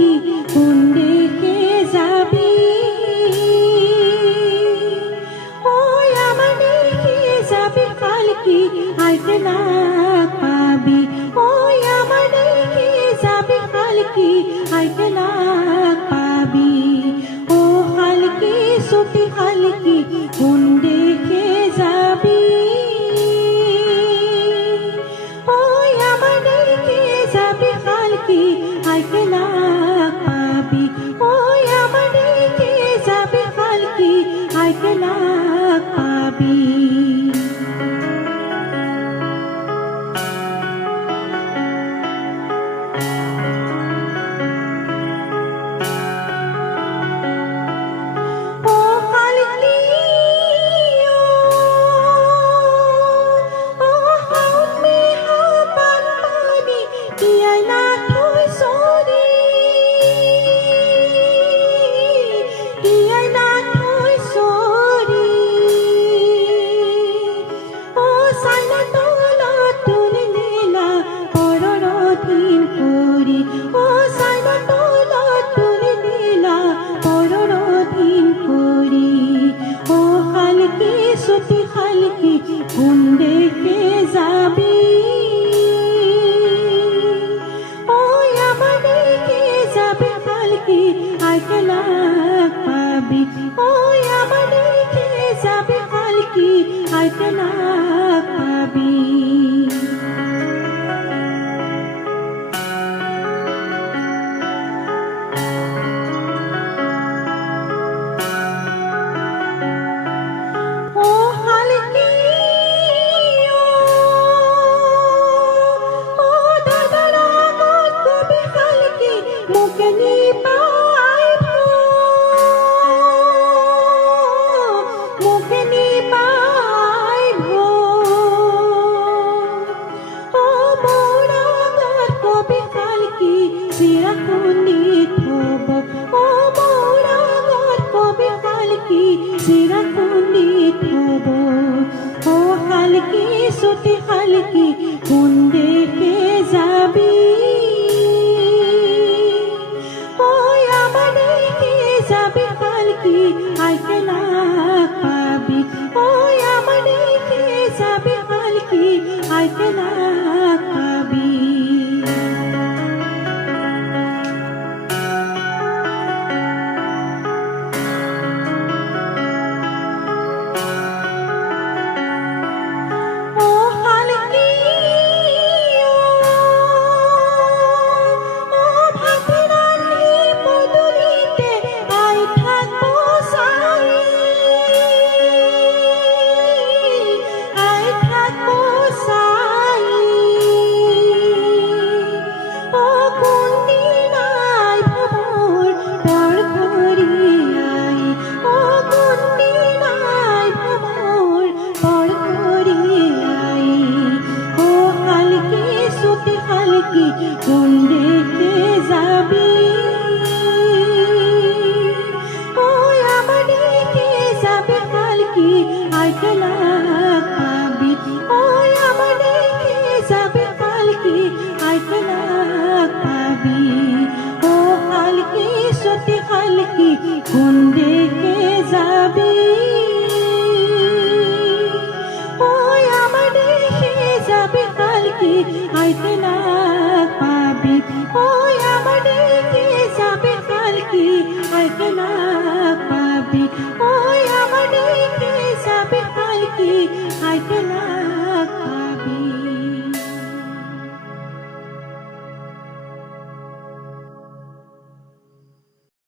হালকি কোন দিকে যাবি ওই আমার দিকে যাবি হালকি আইতে না পাবি ওই আমার দিকে যাবি হালকি আইতে না পাবি ও হালকি ছুটি হালকি কোন দিকে যাবি ওই আমার দিকে যাবি হালকি আইতে না পাবি ওই আমার দিকে যাবি হালকি আইতে না পাবি কোন দিকে যাবি ওই আমার দিকে যাবি হালকি আইতে না পাবি ওই আমার দিকে যাবি হালকি আইতে না পাবি হালকি ছুটি হালকি কোন দিকে যাবি ওই আমার দিকে যাবি হালকি আইতে না পাবি ওই আমার দিকে যাবি হালকি আইতে না পাবি কোন দিকে যাবি ওই আমার দিকে যাবি হালকি আইতে না পাবি ওই আমার দিকে যাবি হালকি আইতে না পাবি ও হালকি ছুটি হালকি কোন দিকে যাবি ওই আমার দিকে যাবি হালকি আইতে না পাবি ওই আমার দিকে যাবি হালকি আইতে না পাবি ওই আমার দিকে যাবি হালকি আইতে না